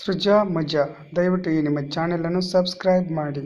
ಸೃಜಾ ಮಜಾ. ದಯವಿಟ್ಟು ಈ ನಿಮ್ಮ ಚಾನೆಲನ್ನು ಸಬ್ಸ್ಕ್ರೈಬ್ ಮಾಡಿ.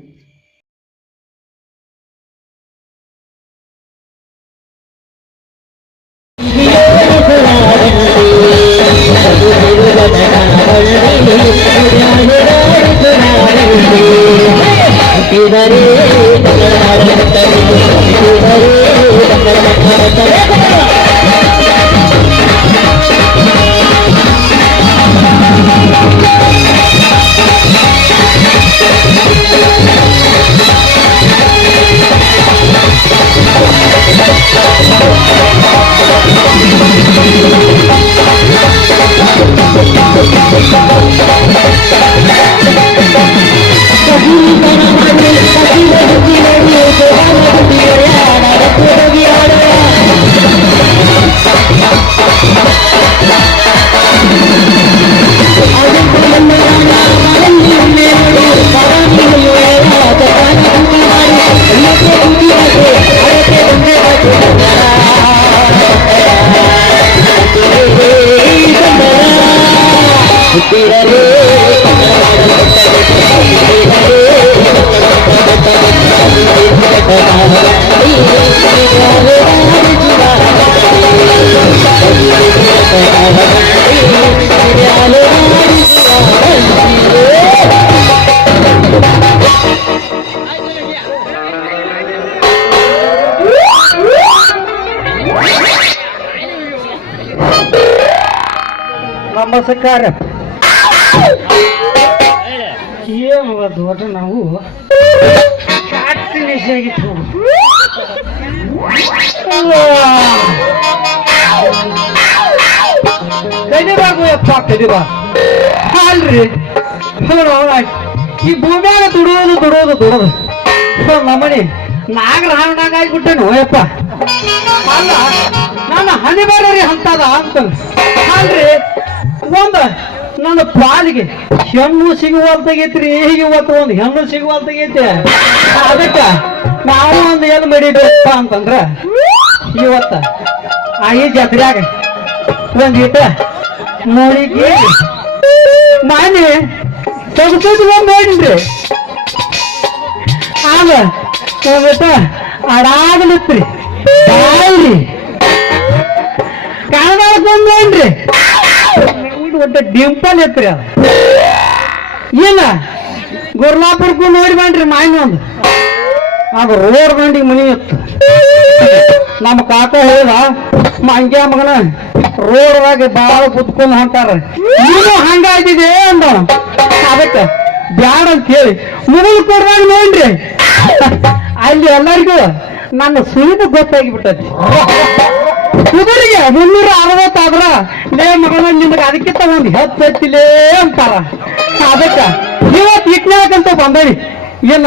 ನಮಸ್ಕಾರ. ಏನು ದೊಡ್ಡ ನಾವು ಆಗಿತ್ತು. ಕದಿಬಾಗುಯಪ್ಪ ಕದಿಬ ಅಲ್ರಿ. ಈ ಭೂಮಿಯಾಗ ದುಡೋದು ನಮ್ಮನಿ ನಾಗರಾವಣಾಗ ಆಗ್ಬಿಟ್ಟೇನು ಯಪ್ಪ. ಅಲ್ಲ ನನ್ನ ಹನಿ ಬೇರೆ ಅಂತದ ಅಂತ ಅಲ್ರಿ. ನನ್ನ ಪಾಲಿಗೆ ಹೆಣ್ಣು ಸಿಗುವಂತಾಗೈತ್ರಿ. ಇವತ್ತು ಒಂದು ಹೆಣ್ಣು ಸಿಗುವಂತಾಗೈತೆ. ಅದಕ್ಕ ನಾವು ಒಂದು ಏನು ಮಾಡಿದ್ರಪ್ಪ ಅಂತಂದ್ರ ಇವತ್ತ ಈ ಜಾತ್ರೆಯಾಗ ಒಂದಿಟ ಮೂಳಿಗೆ ನಾನೇ ಮಾಡಿನ್ರಿ. ಆಗ ಒಂದಿಟ ಅಡಾಗಲಿತ್ರಿ ಬಾಯ್ರಿ ಕಾಣದಾಡ್ಕೊಂಡ್ರಿ. ಒಟ್ಟು ಡಿಂಪಲ್ ಎತ್ರಿ. ಅದ ಏನ ಗುರ್ಲಾಪುರ್ಗೂ ನೋಡಿ ಬನ್ರಿ ಮಾಯಿನ ಒಂದು ಅದು ರೋಡ್ ಗಂಡಿಗೆ ಮನಿ ಇತ್ತು. ನಮ್ಮ ಕಾಕ ಹೇಳಿದ ಮಂಗ್ಯ ಮಗನ ರೋಡ್ದಾಗ ಬಾಳ ಕುತ್ಕೊಂಡು ಹೊಂಟಾರ, ನೀನು ಹಂಗಾಗಿದೆ ಅಂದ. ಅದಕ್ಕೆ ಬ್ಯಾಡ ಅಂತ ಹೇಳಿ ಮುಗಿಲ್ ಕೊಡ್ದಾಗ ನೋಡ್ರಿ ಅಲ್ಲಿ ಎಲ್ಲರಿಗೂ ನನ್ನ ಸುಳಿದು ಗೊತ್ತಾಗಿಬಿಟ್ಟತಿ. ಕುದುರಿಗೆ 360 ಆದ್ರ ಲೇ ಮಗನ ನಿಮ್ಗೆ ಅದಕ್ಕಿಂತ ಒಂದು ಹೆಚ್ಚಿಲೇ ಅಂತಾರ. ಅದಕ್ಕ ಇವತ್ತು ಇಟ್ನಾಕಂತ ಬಂದವಿ. ಏನ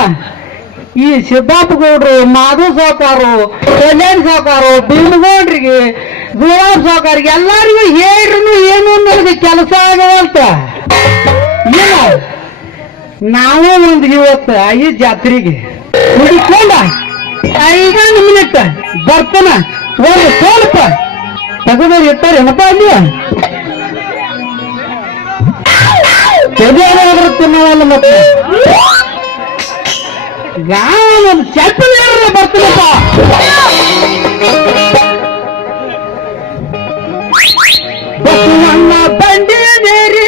ಈ ಸಿದ್ದಾಪ ಗೌಡ್ರು, ಮಾಧು ಸಾವುಕಾರು, ಕಲ್ಯಾಣ್ ಸಾವುಕಾರು, ಭೀಮಗೌಡ್ರಿಗೆ, ಗುಲಾಬ್ ಸಾವುಕಾರಿಗೆ ಎಲ್ಲರಿಗೂ ಹೇಳ್ರು ಏನು ನನಗೆ ಕೆಲಸ ಆಗವಂತ. ಏನ ನಾವು ಒಂದು ಇವತ್ತು ಈ ಜಾತ್ರೆಗೆ ಹುಡುಕೊಂಡ 5 ಮಿನಿಟ್ ಬರ್ತಾನ ಒಂದು ಸ್ವಲ್ಪ ತಗೋದ್ರೆ ಇರ್ತಾರೆ ಏನಪ್ಪ ಅಲ್ಲಿ ತಿನ್ನವಲ್ಲ. ಮತ್ತೆ ಒಂದು ಚಪ್ಪಲಿ ಬರ್ತೀನಪ್ಪ. ಬಸವಣ್ಣ ಬಂಡಿ ಬೇರೆ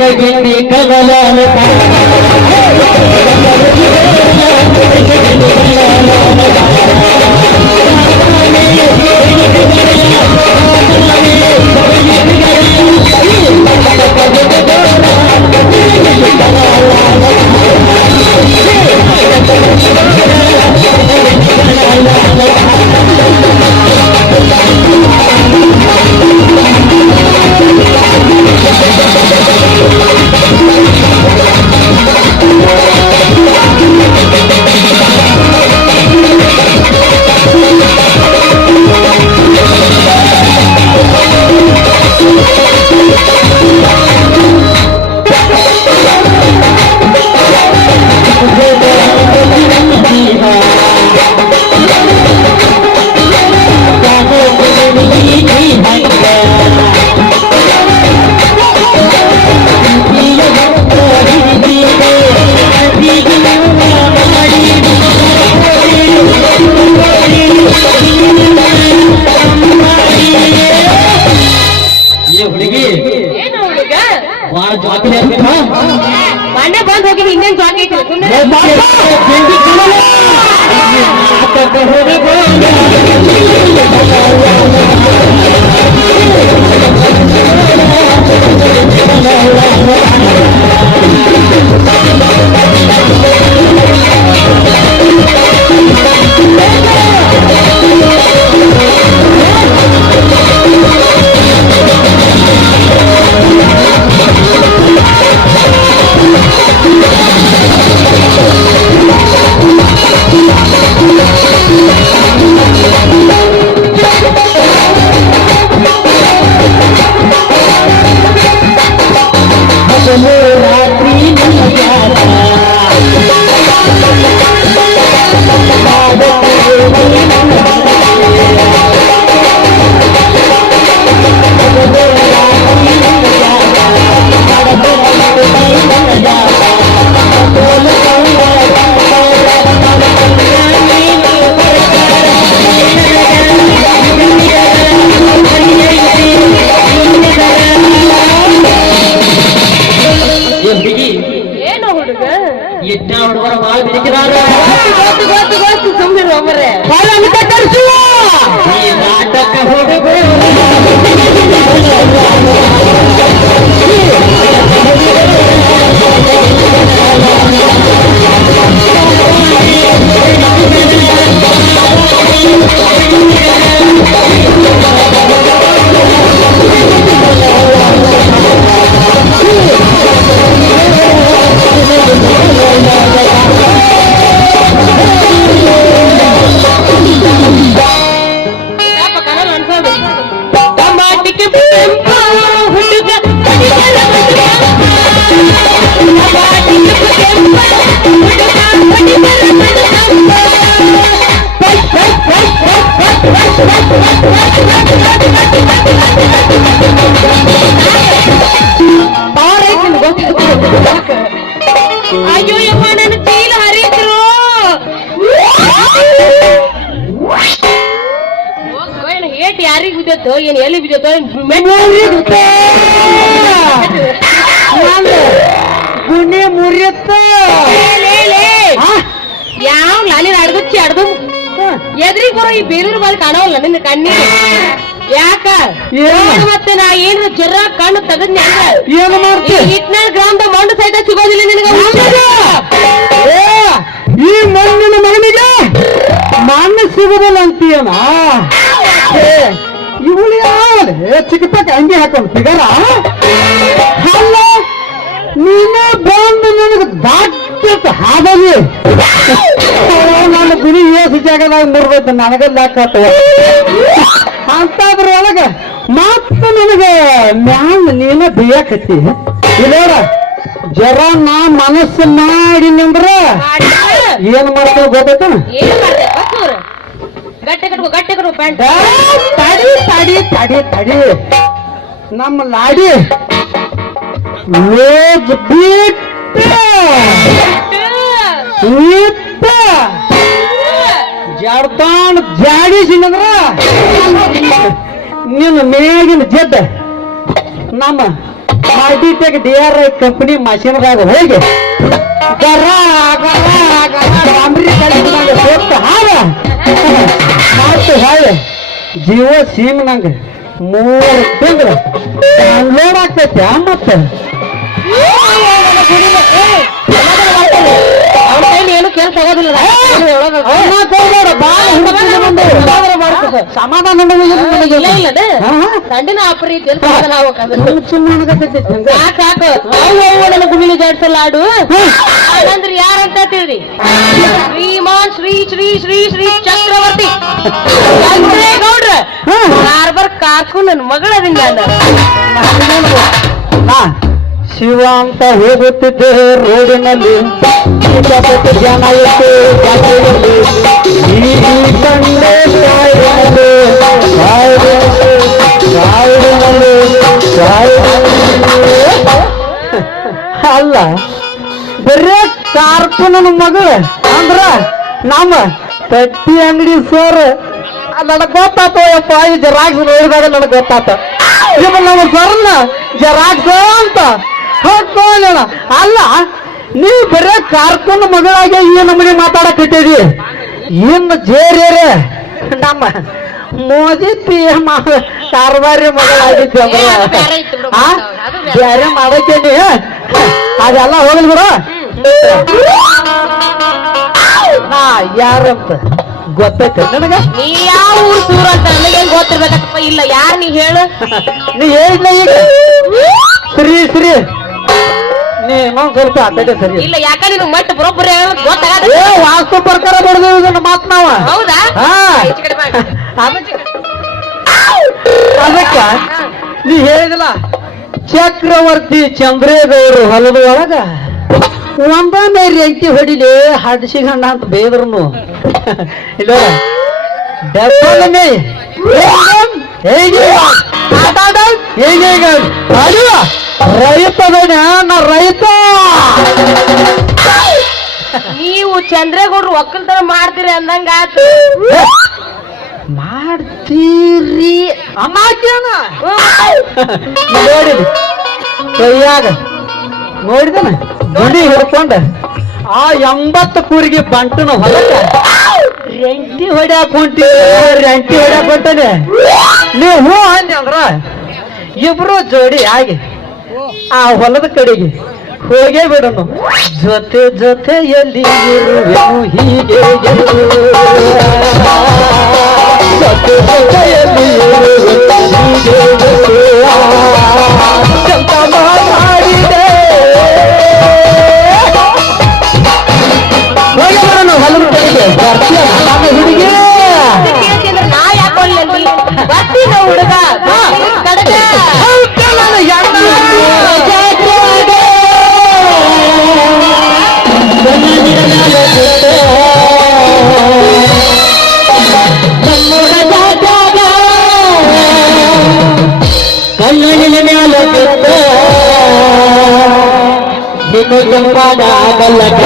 ಗಿಂಡಿ ಕಲಲಾಲ ಹುಡುಗಿ ಏನು ಹುಡುಗ ಬಾಳ ಜಾತಿ ಮನೆ ಬಂದ್ ಹೋಗಿ ಇನ್ನೇನ್ ಜಾತಿ ಐತಿ ಸುಮ್ಮನೆ ಏನು ಹುಡುಗ ಎಟ್ಟ ಹುಡುಗರ ಬಾಳ ಬಿಡಿಸಿದಾರ ಗೊತ್ತು ಸುಮ್ಮನೆ ಒಮ್ಮರೆ ಈ ನಾಟಕ ಹುಡುಗ ಅಯ್ಯೋ ಯಮ್ಮ ನನ್ನ ಚೀಲ ಹರಿದ್ರು ಹೇಟ್ ಯಾರಿಗ್ ಬಿದ್ದೋ ಏನ್ ಎಲ್ಲಿ ಬಿದ್ದೋ ಗುಣೆ ಮುರಿಯತ್ತ ಯಾವ ಲಾಲಿ ಅಡ್ದು ಅಡ್ದು ಎದ್ರಿಗ್ ಬರೋ ಈ ಬೇಲೂರು ಬಾಲ್ ಕಾಣವಲ್ಲ ನಿನ್ನ ಕಣ್ಣಿಗೆ ಯಾಕ ಮತ್ತೆ ನಾ ಏನ್ ಜರ ಕಣ್ಣು ತೆಗದ್ನಿ ಏನು ಮಾಡ್ತೀವಿ ಇಟ್ನಾಳ್ ಗ್ರಾಮದ ಮಣ್ಣು ಸಹಿತ ಸಿಗೋದಿಲ್ಲ ನಿನಗೆ ಈ ಮಣ್ಣಿನ ಮಗನಿಗೆ ಮಣ್ಣು ಸಿಗುದಿಲ್ಲ ಅಂತೀಯನ ಇವಳು ಯಾವಲೆ ಚಿಕ್ಕಪಕ್ಕ ಅಂಗಿ ಹಾಕೊಂಡು ಸಿಗರ ಅಲ್ಲ ನೀನೇ ಬಂದು ನನಗೆ ದಾಟ್ ಹಾದಲ್ಲಿ ನಾನು ಬಿಡಿ ಏಸು ಜಾಗದಾಗ ಮುರ್ಬೇಕು ನನಗೆ ದಾಖಾತ ಅಂತದ್ರೊಳಗ ಮಾತ್ರ ನನಗೆ ಮ್ಯಾಲ ನೀನ ಬೇಯಕತ್ತಿ ಇಲ್ಲೋಡ ಜರ ನಾ ಮನಸ್ಸು ಮಾಡಿನಂದ್ರ ಏನ್ ಮಾಡ್ತೇವೆ ಗೊತ್ತಾಯ್ತ ಏನ್ ಮಾಡ್ದೆ ಬಸ್ಸೂರು ಗಟ್ಟೆ ಕಟ್ಕೋ ಪ್ಯಾಂಟ್ ತಡಿ ತಡಿ ತಡಿ ತಡಿ ನಮ್ಮ ಲಾಡಿ ಲೇಜ್ ಬಿಟ್ಟ ಜಡ್ತಾನ್ ಜಾಡಿಸಿನಂದ್ರ ನಿನ್ನ ಮೇಗಿನ ಜಡ್ಡ ನಮ್ಮ ಮಾಡಿಟೆಕ್ DRI ಕಂಪನಿ ಮಷೀನ್ದಾಗ ಹೋಗಿ ಗರ ಗರ ಗರ ಡಾಂಬ್ರಿ ಕಲಿಸಿದಂಗ ಸೋತ್ತ ಹಾಗ ಮತ್ತು ಹಾಗೆ ಜಿಯೋ ಸಿಮ್ ನಂಗೆ 3 ತಿಂಗಳು ಡೌನ್ಲೋಡ್ ಆಗ್ತೈತೆ ಮತ್ತೆ ಅವ್ನ ಕೈಲಿ ಏನು ಕೆಲಸ ಆಗೋದಿಲ್ಲ ಸಮಾಧಾನ ಇಲ್ಲ ಇಲ್ಲ ದಂಡಿನ ಆಪರಿ ಕೆಲಸ ನನ್ನ ಗುಮಿಲಿ ಜಾಡ್ಸಲ್ಲ ಆಡು ಅಂದ್ರೆ ಯಾರಂತ ತಿಳಿ ಶ್ರೀಮಾನ್ ಶ್ರೀ ಶ್ರೀ ಶ್ರೀ ಶ್ರೀ ಚಕ್ರವರ್ತಿ ಚಂದ್ರೇಗೌಡ್ರ ಕಾರ್ಬರ್ ಕಾಕು ನನ್ನ ಮಗಳದಿಂದ ಶಿವ ಅಂತ ಹೋಗುತ್ತಿದ್ದೆ ರೋಡಿನಲ್ಲಿ ಸಿಕ್ಕಾಪಟ್ಟೆ ಜನ ಇತ್ತು ಜಾತ್ರೆಯಲ್ಲಿ ಈ ಕಂಡೆ ಅಲ್ಲ ಬರೇ ಕಾರ್ಪುನನ ಮಗಳು ಅಂದ್ರ ನಮ್ಮ ತಟ್ಟಿ ಅಂಗಡಿ ಸರ್ ನನಗ್ ಗೊತ್ತಾತ ಯಪ್ಪ ಈ ಜೆರಾಕ್ಸ್ ನೋಡಿದಾಗ ನನಗ್ ಗೊತ್ತಾತ ಇವ ನಮ್ಮ ಸರ್ನ ಜೆರಾಕ್ಸ್ ಅಂತ ಹೋಗ್ಕೋಣ ಅಲ್ಲ ನೀವು ಬರೇ ಕಾರ್ಕುನ ಮಗಳಾಗಿ ಈ ನಮ್ಮನೆ ಮಾತಾಡಕಟ್ಟಿದಿ ಇನ್ನು ಜೇರ್ಯಾರೆ ನಮ್ಮ ಮೋದಿ PM ಕಾರ್ಬಾರಿ ಮಗಳಾಗಿದ್ದೆ ಬೇರೆ ಮಾಡಕ್ಕೇನಿ ಅದೆಲ್ಲ ಹೋಗಲ್ ಬಿಡು ನಾ ಯಾರಂತ ಗೊತ್ತೈತೆ ನನಗ ನೀ ಯಾವ ಊರ್ ಸೂರ ಅಂತ ನನಗೇನ್ ಗೊತ್ತಿರ್ಬೇಕಪ್ಪ ಇಲ್ಲ ಯಾರು ನೀ ಹೇಳು ನೀ ಹೇಳಿದ್ನ ಈಗ ಸರಿ ಸರಿ ನೀ ಇನ್ನೊಂದ್ ಸ್ವಲ್ಪ ಅಡ್ಡಾಡಿ ಸರಿ ಇಲ್ಲ ಯಾಕ ನೀನು ಮಟ್ಟ ಬರೋಬ್ಬರಿ ಗೊತ್ತಾಗ ಏ ವಾಸ್ತು ಪ್ರಕಾರ ಬಡ್ದು ಮಾತ್ ನಾವ ಹೌದಾ ಹಾ ಈಚೆ ಕಡೆ ಬಾ. ಅದಕ್ಕ ನೀ ಹೇಳಿದಿಲ್ಲ ಚಕ್ರವರ್ತಿ ಚಂದ್ರೇಗೌಡರು ಹೊಲದ ಒಳಗ ಒಂದೊಂದೇ ರೆಂಟಿ ಹೊಡಿಲಿ ಹಡ್ಸಿಗಂಡ ಅಂತ ಬೇದ್ರುನು ಇಲ್ಲ ಡಬ್ಬಲನೆ ರೈತದನ ನಾ ರೈತ ನೀವು ಚಂದ್ರೇಗೌಡ್ರು ಒಕ್ಕಲ್ತನ ಮಾಡ್ತೀರಿ ಅಂದಂಗ ಆತು ಮಾಡ್ತೀರಿ ಅನ್ನಾಕ್ಯಾನ ನೋಡಿರಿ ಕೈಯಾಗ ನೋಡಿದನ ಗುಡಿ ಹಿಡ್ಕೊಂಡ ಆ 80 ಕೂರಿಗೆ ಬಂಟನ ಹೊಲಕ್ಕ ರೆಂಟಿ ಹೊಡ್ಯಾಕ ರೆಂಟಿ ಹೊಡ್ಯಾಕ ಹೊಂಟಾನೆ ನೀವು ಹೂ ಅಂದೆ ಅಂದ್ರ ಇಬ್ರು ಜೋಡಿ ಆಗಿ ಆ ಹೊಲದ ಕಡೆಗೆ ಹೋಗೇ ಬಿಡನು ಜೊತೆ ಜೊತೆಯಲ್ಲಿ ಇರುವೆನು ಹೀಗೆ ಜೊತೆ ಜೊತೆಯಲ್ಲಿ ಇರುವೆನು ಹೀಗೆ ಅಂತ ಮಾತಾಡಿದೆ ಹೋಗೇ ಬಿಡನು ಹೊಲದ ಕಡೆಗೆ ಬರ್ತೀಯ ಹುಡುಗಿ ನಾ ಯಾಕೊಳ್ಳಿ ಬರ್ತೀನ ಹುಡುಗ ಕಡಗ ಕಲ್ಲಣಿನ ಮ್ಯಾಲ ನಿನ್ನ ಕೆಂಪಾದ ಕಲ್ಲಕ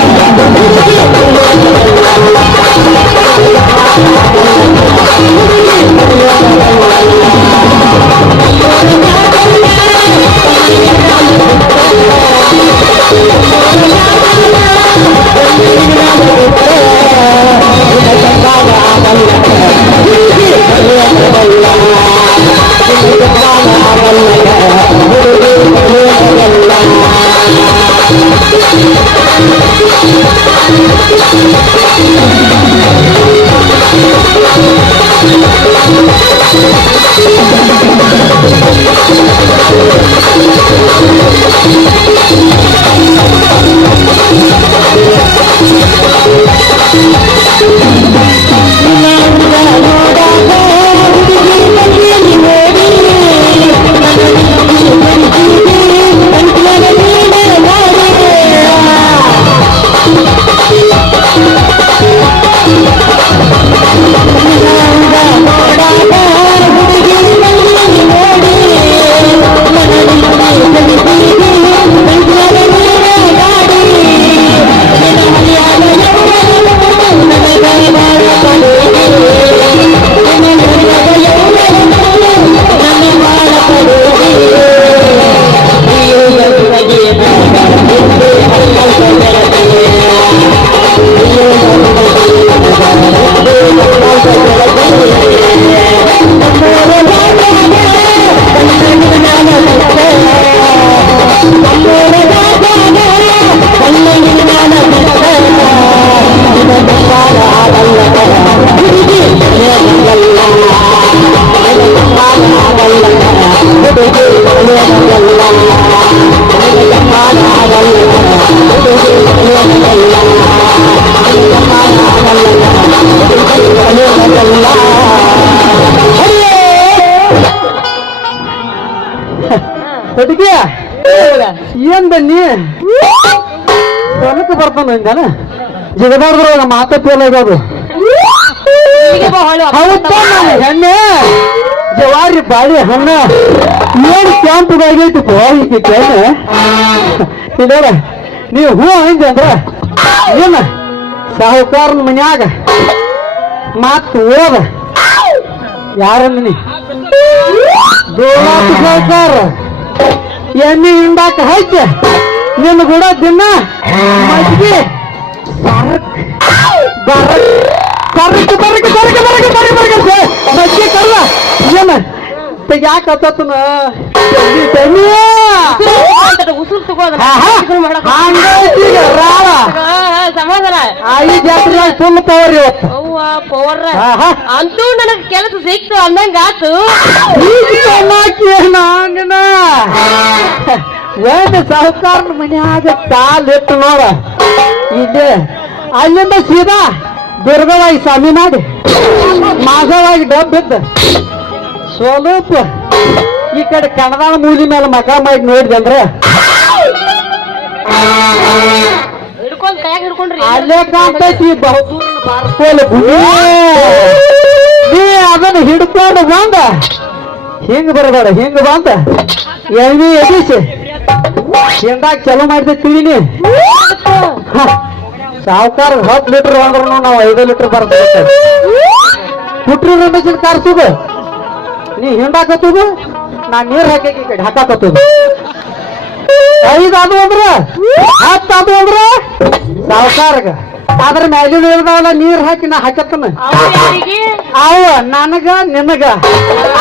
ಹುಡುಗಿ ಏನ್ ಬನ್ನಿ ಹೊಲಕ್ಕೆ ಬರ್ತಾನ ಅಂದಾನ ಜಿಗದಾಡ್ದ್ರೊಳಗ ಮಾತ ಪೇಲ ಇರೋದು ಹೌದಾ ನಾನು ಹೆಣ್ಣೆ ಜವಾರಿ ಬಾಳಿ ಹಣ್ಣ ಏನ್ ಕ್ಯಾಂಪ್ಗಾಗೈತಿ ಈಗ ಕೇಳ ಇಲ್ಲೋಡ ನೀವು ಹೂ ಅಂದೆ ಅಂದ್ರ ಏನ ಸಾಹುಕಾರನ ಮನ್ಯಾಗ ಮಾತು ಓದ ಯಾರನ್ನ ನೀ ಗೋಳಾಟ ಸಾಹುಕಾರ ಎಣ್ಣೆ ಹಿಂಡಾಕ ಹಚ್ಚ ನಿನ್ನ ಕೂಡ ದಿನ ಮಜ್ಜಿಗೆ ಮಜ್ಜಿಗೆ ಕರ್ಲ ಏನ ಯಾಕೆ ಹತ್ತನ ಉಸುರು ತಗೋದ ಸಮಾಧಾನ ಈ ಜಾತ್ರೆ ಫುಲ್ ಪವರ್ ಇವತ್ತು ಅವ್ವ ಪವರ್ ಅಂತೂ ನನಗ್ ಕೆಲಸ ಸಿಕ್ತು ಅಂದಂಗ ಆತು ಏನು ಸಾಹುಕಾರನ ಮನ್ಯಾಗ ಕಾಲಿಟ್ಟು ನೋಡ ಇದೆ ಅಲ್ಲಿಂದ ಸೀದಾ ದುರ್ಗವಾಗಿ ಸ್ವಾಮಿನಾಡಿ ಮಾಸವಾಗಿ ಡಬ್ಬಿದ್ದ ಸ್ವಲ್ಪ ಈ ಕಡೆ ಕನ್ನಡ ಮೂಲಿ ಮೇಲೆ ಮಕ ಮಾಡಿ ನೋಡಿದೆ ಅಂದ್ರೆ ಹಿಡ್ಕೊಂಡ್ ಕೈಯಾಗ ಹಿಡ್ಕೊಂಡ್ರಿ ಅಲ್ಲೇ ಕಾಣ್ತೈತಿ ಬಹುದೂರ ಬಾರ್ಕೋಲೆ ನೀ ಅದನ್ನ ಹಿಡ್ಕೊಂಡು ಬಂದ ಹಿಂಗ್ ಬರಬೇಡ ಹಿಂಗ್ ಬಂದ ಎಣ್ಣೆ ಎದಿಸಿ ಹಿಂದಾಗ ಚಲೋ ಮಾಡಿದೆ ತಿಳಿನಿ ಸಾವುಕಾರ 10 ಲೀಟರ್ ಅಂದ್ರೂ ನಾವು 5 ಲೀಟರ್ ಬರ್ತೇವೆ ಪುಟ್ರಿ ಮೆಣಸಿನ ಕಾರ್ಸುದು ನೀ ಹಿಂಡಾಕತ್ತುದು ನಾ ನೀರ್ ಹಾಕಿ ಈ ಕಡೆ ಹಾಕಾಕತ್ತುದು 5 ಅದು ಅಂದ್ರ 10 ಅದು ಅಂದ್ರ ಸಾವುಕಾರಗ ಅದ್ರ ಮ್ಯಾಲಿನ ಇರ್ದಾವಲ್ಲ ನೀರ್ ಹಾಕಿ ನಾ ಹಾಕತ್ತನ ಅವ ನನಗ ನಿನಗ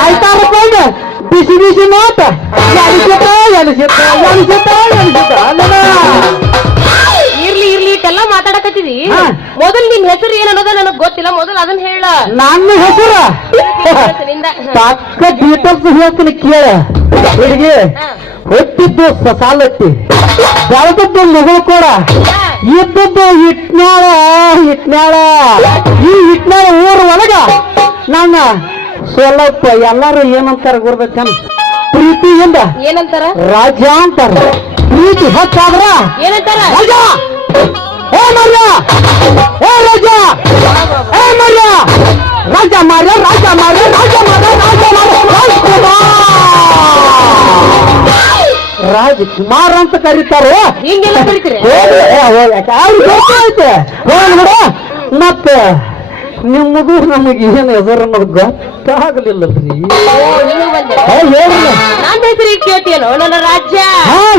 ಆಯ್ತಾ ಅನ್ಕೊಂಡ ಬಿಸಿ ಬಿಸಿ ಮಾತ ಎಲಿಸಿತ ಇರ್ಲಿ ಇರ್ಲಿ ಇಟ್ಟೆಲ್ಲ ಮಾತಾಡಕತ್ತಿದಿ ಮೊದಲ್ ನಿನ್ ಹೆಸರು ಏನ್ ಅನ್ನೋದ ನನಗ್ ಗೊತ್ತಿಲ್ಲ ಮೊದಲ್ ಅದನ್ನ ಹೇಳ ನನ್ನ ಹೆಸರು ಪಕ್ಕ ಡೀಟೇಲ್ಸ್ ಹೇಳ್ತೀನಿ ಕೇಳ ಹುಡುಗಿ ಹೊಟ್ಟಿದ್ದು ಸಾಲಟ್ಟಿ ಬೆಳೆದದ್ದು ಮಗಳು ಕೂಡ ಇದ್ದದ್ದು ಇಟ್ನ್ಯಾಳ ಈ ಇಟ್ನ್ಯಾಳ ಊರ ಒಳಗ ನನ್ನ ಸ್ವಲ್ಪ ಎಲ್ಲಾರು ಏನಂತಾರ ಗುರುದಕ್ಷಣ ಪ್ರೀತಿಯಿಂದ ಏನಂತಾರ ರಾಜ ಅಂತಾರ ಪ್ರೀತಿ ಹೆಚ್ಚಾದ್ರ ಏನಂತಾರ ರಾಜ ಏ ಮರ್ಯ ಏ ರಾಜ ಏ ಮರ್ಯ ರಾಜ ಮಾರ್ಯ ರಾಜಕುಮಾರ್ ಅಂತ ಕರೀತಾರೆ ಹಿಂಗೆಲ್ಲ ಕರಿತೀರಿ ಗೊತ್ತಾಯ್ತೆ ಬಿಡ ಮತ್ತೆ ನಿಮ್ಮದು ನಮಗೆ ಏನು ಹೆಸರು ಅನ್ನೋದು ಗೊತ್ತಾಗಲಿಲ್ಲಲ್ರಿ ಹೇಳ್ರಿ ನನ್ನ ಹೆಸರು ಈಗ ಕೇಳ್ತೀಯನೋ ನನ್ನ ರಾಜ್ಯ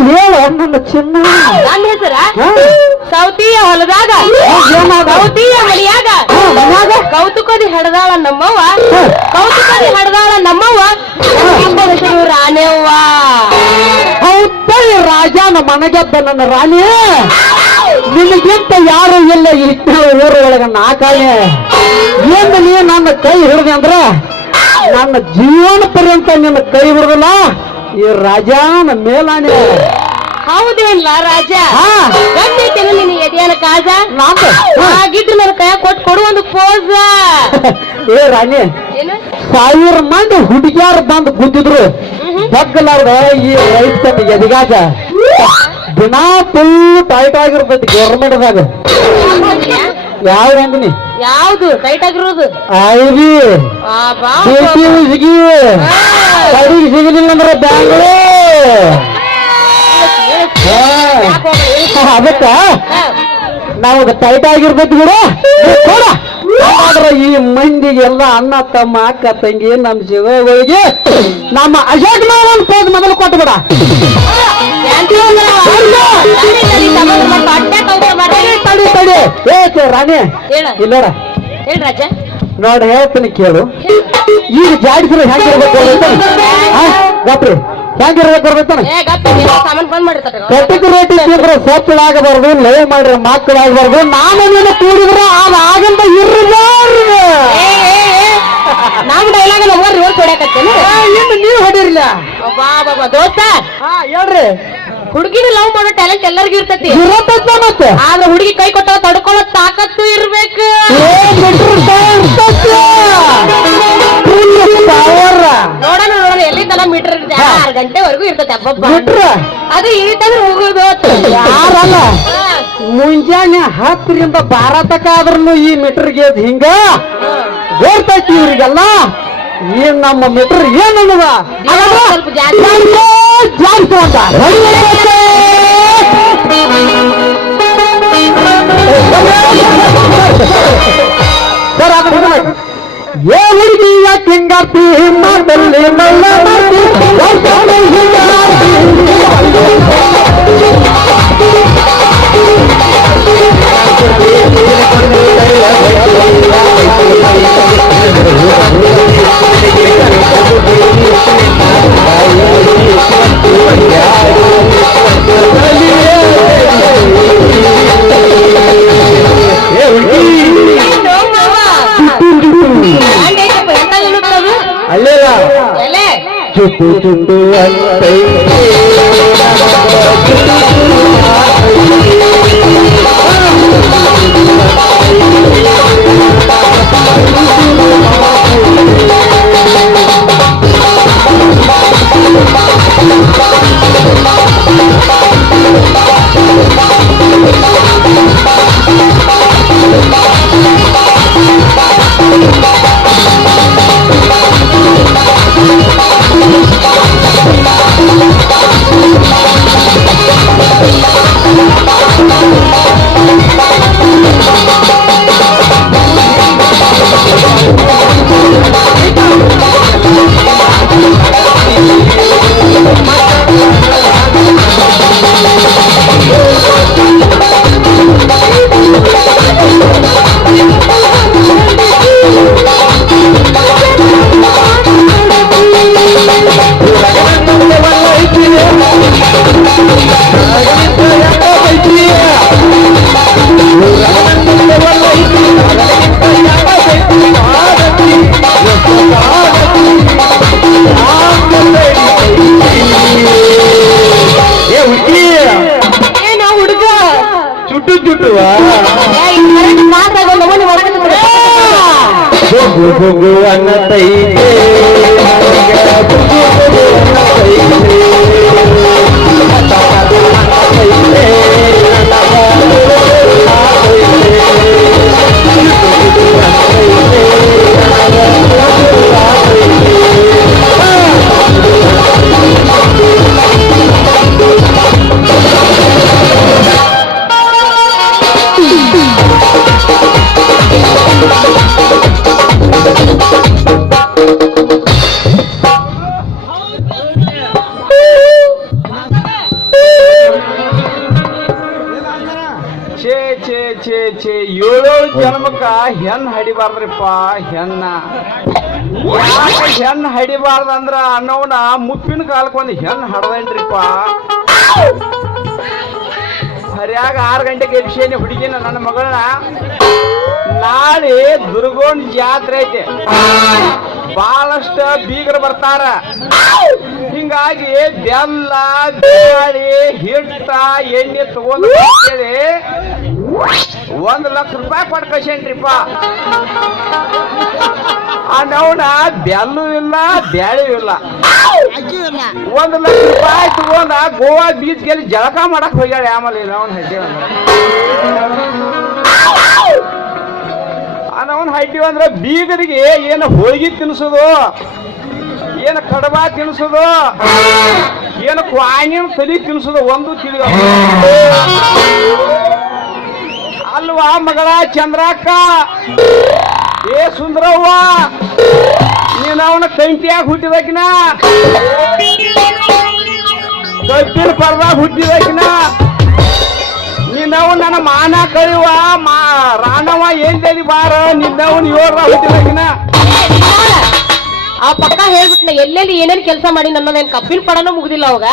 ಹೇಳ ನನ್ನ ಚಿನ್ನ ನನ್ನ ಹೆಸರ ಸೌತಿಯ ಹೊಲದಾಗ ಸೌತಿಯ ಮನೆಯಾಗ ಕೌತುಕದಿ ಹಡದಾಳ ನಮ್ಮವ್ವ ನಮ್ಮ ಹೆಸರು ರಾಣೆವ್ವ ಹೌದಾ ರಾಜನ ಮನೆಗೆದ್ದ ನನ್ನ ರಾಣಿ ನಿನಗಿಂತ ಯಾರು ಇಲ್ಲ ಈ ಊರ ಒಳಗ ನಾಕಾಣೆ ಏನು ನೀ ನನ್ನ ಕೈ ಹಿಡಿದೆ ಅಂದ್ರ ನನ್ನ ಜೀವನ ಪರ್ಯಂತ ನಿನ್ನ ಕೈ ಹಿಡಿದಲ್ಲ ಈ ರಾಜನ ಮೇಲಾಣೆ ಹೌದೇನ್ಲ ರಾಜ ಗಂಡೈತೇನ ನಿನ್ನ ಎದೆಯನ ಕಾಜ ಹಾಗಿದ್ರೆ ನನ್ನ ಕೈಯಾಗ ಕೊಡು ಒಂದು ಪೋಸ ಏ ರಾಣಿ ಏನು 1000 ಮಂದಿ ಹುಡುಗಿಯಾರು ಬಂದು ಗುದ್ದಿದ್ರು ಬಗ್ಗಲಾರ್ದ ಈ ರೈತನ ಎದಿಗಾಗ ದಿನಾ ಫುಲ್ ಟೈಟ್ ಆಗಿರ್ತೈತಿ ಗೌರ್ಮೆಂಟ್ದಾಗ ಯಾವ ಅಂದಿನಿ ಯಾವ್ದು ಟೈಟ್ ಆಗಿರೋದು ಐವಿ ಕಡಿಗೆ ಸಿಗಲಿಲ್ಲ ಅಂದ್ರೆ ಬ್ಯಾಂಗ್ಳೂರ್ ಅದಕ್ಕ ನಾವು ಟೈಟ್ ಆಗಿರ್ತೈತಿ ಬಿಡು ಆದ್ರೆ ಈ ಮಂದಿಗೆಲ್ಲ ಅಣ್ಣ ತಮ್ಮ ಅಕ್ಕ ತಂಗಿ ನಮ್ಮ ಶಿವಗಳಿಗೆ ನಮ್ಮ ಅಶೋಕ್ ಮಾವನ್ ಪೋದ್ ಮೊದಲು ಕೊಟ್ಟು ಬಿಡ ತಡಿ ಏಕೆ ರಾಣಿ ಇಲ್ಲೋಡ ಹೇಳ ರಾಜ ನೋಡ ಹೇಳ್ತೀನಿ ಕೇಳು ಈಗ ಜಾಡಿಸ್ರೆ ಹೆಂಗಿರ್ಬೇಕು ಗಪ್ರಿ ಹೆಂಗಿರ್ಬೇಕು ಬರ್ಬೇಕಣ್ಣ ಸಾಮಾನ್ ಬಂದ್ ಮಾಡಿರ್ತಾರೆ ಕಟ್ಟಿಗೆ ರೇಟಿ ತಿಂದ್ರೆ ಸೊಪ್ಪಳಾಗಬಾರ್ದು ಲವ್ ಮಾಡ್ರೆ ಮಕ್ಕಳಾಗಬಾರ್ದು ನಾನು ನೀನು ಕೂಡಿದ್ರೆ ಅದಾಗಂತ ಇರ್ಬಾರ್ದು ನಮ್ ಡೈಲಾಗ್ ನಮ್ಮ ರಿವರ್ಸ್ ಹೊಡ್ಯಾಕತ್ತೇನು ಇನ್ನು ನೀವು ಹೊಡಿರ್ಲ ಬಾಬಾ ದೋಸ್ತ ಹೇಳ್ರಿ ಹುಡುಗಿನ ಲವ್ ಮಾಡೋ ಟ್ಯಾಲೆಂಟ್ ಎಲ್ಲರಿಗೂ ಇರ್ತೈತಿ ಇರತ್ತ ಮತ್ತೆ ಆದ್ರೆ ಹುಡುಗಿ ಕೈ ಕೊಟ್ಟ ತಡ್ಕೊಳ್ಳೋ ತಾಕತ್ತು ಇರ್ಬೇಕು ನೋಡೋಣ ಎಲ್ಲಿ ತನ ಮೀಟರ್ ಗಂಟೆವರೆಗೂ ಇರ್ತೈತೆ ಹಬ್ಬ ಬಿಟ್ರ ಅದು ಈಟಂದ್ರೆ ಮುಗಿದು ಯಾರಲ್ಲ ಮುಂಜಾನೆ 10ರಿಂದ 12 ತಕ ಆದ್ರೂ ಈ ಮೀಟರ್ ಗೇಜ್ ಹಿಂಗ ಗೊತ್ತೈತಿ ಇವ್ರಿಗೆಲ್ಲ ಏನ್ ನಮ್ಮ ಮೀಟರ್ ಏನ್ ಅನ್ನದ ಸ್ವಲ್ಪ ಜಾಸ್ತಿ ಜಾಸ್ತಿ ಅಂತ ಸರ್ ಅದು ಏ ಹುಡುಗಿ ಯಾಕೆ ಹಿಂಗಾರ್ತಿ ಮಾಡಲ್ಲಿ ಮಲ್ಲ ಮಾಡ್ತಿ ಅಲ್ಲೇಲ್ಲ ಎಲೆ ಚುಟ್ಟು ಚುಟ್ಟು ಅಂತ ಏನೋ ಹುಡುಗ ಚುಟ್ಟು ಚುಟ್ಟುವ ಬೊಗು ಬೊಗು ಅನ್ನ ತೈಗೆ ಬೊಗು ಬೊಗು ಅನ್ನ ತೈಗೆ ಛೇ ಛೇ ಛೇ ಛೇ ಏಳೇಳು ಜನ್ಮಕ್ಕ ಹೆಣ್ ಹಡಿಬಾರ್ದ್ರಿಪ್ಪ ಹೆಣ್ಣ ಯಾಕೆ ಹೆಣ್ ಹಡಿಬಾರ್ದಂದ್ರ ಅನ್ನೋನ ಮುಪ್ಪಿನ ಕಾಲಕ್ಕೆ ಒಂದು ಹೆಣ್ ಹಡದೇನ್ರಿಪ್ಪ ಸರಿಯಾಗ 6 ಗಂಟೆಗೆ ಎಬ್ಸೇನಿ ಹುಡುಗಿನ ನನ್ನ ಮಗಳನ್ನ ನಾಳೆ ದುರ್ಗೋಣ್ ಜಾತ್ರೆ ಐತೆ ಬಹಳಷ್ಟ ಬೀಗರು ಬರ್ತಾರ ಹಿಂಗಾಗಿ ಬೆಲ್ಲ ಗಾಳಿ ಹಿಟ್ಟ ಎಣ್ಣೆ ತಗೊಂಡು ಹೇಳಿ 1 ಲಕ್ಷ ರೂಪಾಯಿ ಕೊಟ್ಟು ಕಳ್ಸೇನ್ರಿಪ್ಪ ಅವನ ಬೆಲ್ಲೂ ಇಲ್ಲ ಬ್ಯಾಳಿಯೂ ಇಲ್ಲ 1 ಲಕ್ಷ ರೂಪಾಯಿ ತಗೊಂಡ ಗೋವಾ ಬೀಚ್ಗೆ ಜಳಕ ಮಾಡಕ್ ಹೋಗ್ಯಾಳ ಆಮೇಲೆ ಅವನ್ ಹೆಜ್ಜೆ ಅವನ್ ಹಡ್ಡಿ ಅಂದ್ರೆ ಬೀಗರಿಗೆ ಏನು ಹೋಳಿಗೆ ತಿನ್ಸೋದು ಏನು ಕಡಬ ತಿನ್ಸೋದು ಏನು ಕ್ವಾನಿನ ತಲಿ ತಿನ್ಸೋದು ಒಂದು ತಿಳಿದ ಅಲ್ವಾ ಮಗಳ ಚಂದ್ರಕ್ಕ ಏ ಸುಂದರವ್ವ ನೀನು ಅವನ ಕಂಟಿಯಾಗ ಹುಟ್ಟಿದಕಿನ ಕಬ್ಬಿನ ಪರದಾಗ ಹುಟ್ಟಿದಕಿನ ನಿನ್ನವ್ ನನ್ನ ಮಾನ ಕಳಿವ ರಾಣವ ಏನ್ ತೇದಿ ಬಾರ ನಿನ್ನವನ್ 7 ಹುಟ್ಟಿದಕಿನ ಆ ಪಕ್ಕ ಹೇಳ್ಬಿಟ್ನ ಎಲ್ಲೆಲ್ಲಿ ಏನೇನ್ ಕೆಲಸ ಮಾಡಿ ನನ್ನದೇನ್ ಕಬ್ಬಿನ ಪಡನೂ ಮುಗ್ದಿಲ್ಲ ಅವಾಗ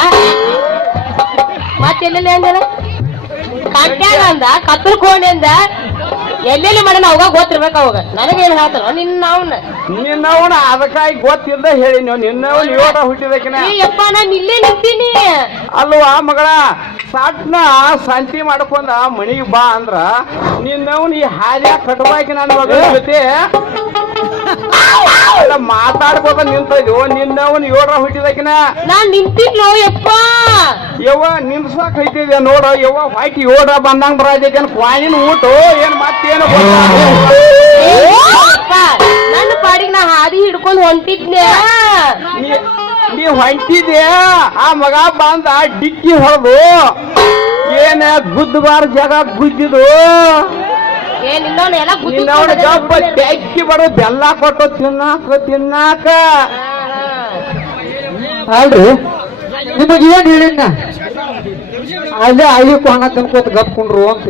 ಮತ್ತೆಲ್ಲೆಲ್ಲಿ ಅಂದ ಕಂಟ್ಯಾಗ ಅಂದ ಕತ್ತಲ್ ಕೋಣೆ ಅಂದ ಎಲ್ಲೆಲ್ಲಿ ಮಾಡೋಣ ಅವಾಗ ಗೊತ್ತಿರ್ಬೇಕು ಅವಾಗ ನನಗೇನ್ ಹೇಳ್ತಾನ ನಿನ್ನವನ ಅದಕ್ಕಾಗಿ ಗೊತ್ತಿಲ್ದ ಹೇಳಿ ನೀವು ನಿನ್ನವನ್ 7 ಹುಟ್ಟಿದಕಿನ ಯಪ್ಪ ನಾನು ಇಲ್ಲೇ ನಿಂತೀನಿ ಅಲ್ವಾ ಮಗಳ ಸಾಟ್ನ ಸಂತಿ ಮಾಡ್ಕೊಂಡ ಮನಿಗೆ ಬಾ ಅಂದ್ರ ನಿನ್ನವನ್ ಈ ಹಾದ್ಯಾಗ ಕಟ್ಬಾಕಿ ನನ್ನ ಮಗಳ ಜೊತೆ ಮಾತಾಡ್ಕೋತ ನಿಂತ ನಿನ್ನವನ್ ಏಳ್ರ ಹುಟ್ಟಿದಕಿನ ನಾನ್ ನಿಂತಿದ್ಲು ಯಪ್ಪ. ಯವ್ವ ನಿಲ್ಸಕ್ ಐತಿದ್ಯ ನೋಡ ಯವ್ವ ಹೊಯ್ಟ್ ಏಳ್ರ ಬಂದಂಗ್ ಬರತೈತಿ ಕ್ವಾನಿನ ಊಟ ಏನ್ ಮತ್ತೇನು ಯಪ್ಪ, ನನ್ನ ಪಾಡಿಗೆ ನಾ ಹಾದಿ ಹಿಡ್ಕೊಂಡ್ ಹೊಂಟಿದ್ನೆ. ನೀ ಹೊಂಟಿದ್ಯ ಆ ಮಗ ಬಂದ ಡಿಕ್ಕಿ ಹೊಡೆದು ಏನ ಗುದ್ದಬಾರ ಜಾಗ ಗುದ್ದಿದು ನಿನ್ನವನ್ನ ಎಲ್ಲ ನಿನ್ನವನ ಗಬ್ಬ ತೆಕ್ಕಿ ಬರೋ ಬೆಲ್ಲ ಕೊಟ್ಟು ತಿನ್ನಾಕ ಅಲ್ರಿ ನಿಮಗ್ ಏನ್ ಹೇಳಿನ ಅಲ್ಲೇ ಐದು ಕೋಣ ತಿನ್ಕೋತ ಗಪ್ಕೊಂಡ್ರು ಅಂತ